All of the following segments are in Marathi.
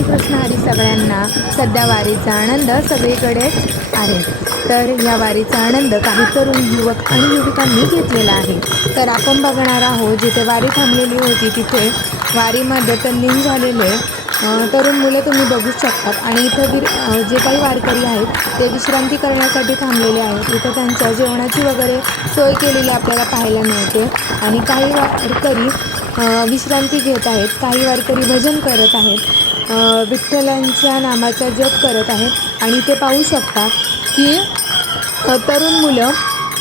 रामकृष्ण हरी सगळ्यांना। सध्या वारीचा आनंद सगळीकडेच आहे। तर या वारीचा आनंद काही तरुण युवक आणि युवकांनी घेतलेला आहे। तर आपण बघणार आहोत जिथे वारी थांबलेली होती तिथे वारीमध्ये तल्लीन झालेले तरुण मुले तुम्ही बघू शकतात। आणि इथं जे काही वारकरी आहेत ते विश्रांती करण्यासाठी थांबलेले आहेत। इथं त्यांच्या जेवणाची वगैरे सोय केलेली आपल्याला पाहायला मिळते। आणि काही वारकरी विश्रांती घेत आहेत, काही वारकरी भजन करत आहेत, विठ्ठलांच्या नामाचा जप करत आहेत। आणि ते पाहू शकता की तरुण मुलं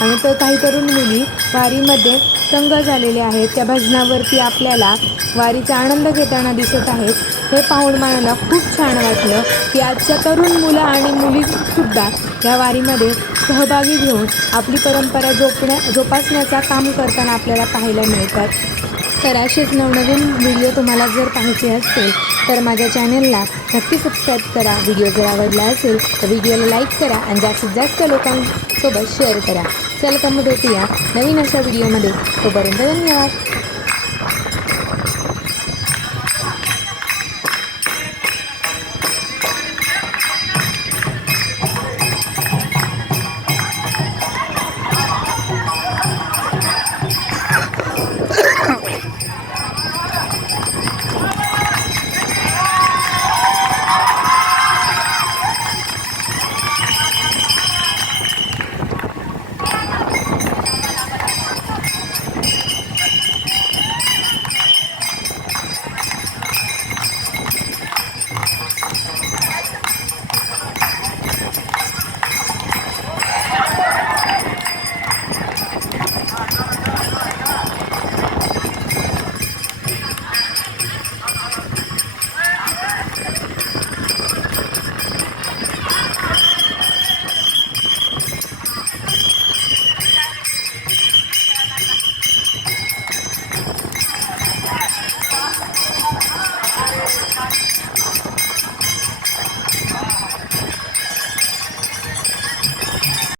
आणि काही तरुण मुली वारीमध्ये संग झालेले आहेत। त्या भजनावरती आपल्याला वारीचा आनंद घेताना दिसत आहेत। हे पाहून मला खूप छान वाटलं की आजच्या तरुण मुलं आणि मुलीसुद्धा या वारीमध्ये सहभागी घेऊन आपली परंपरा जोपासण्याचा काम करताना आपल्याला पाहायला मिळतात। तर असेच नवनवीन व्हिडिओ तुम्हाला जर पाहायचे असतील तर माझ्या चॅनलला नक्की सबस्क्राईब करा। व्हिडिओ जर आवडला असेल तर व्हिडिओला लाईक करा आणि जास्तीत जास्त लोकांसोबत शेअर करा। चला तर मग भेटूया नवीन अशा व्हिडिओमध्ये। तोपर्यंत धन्यवाद।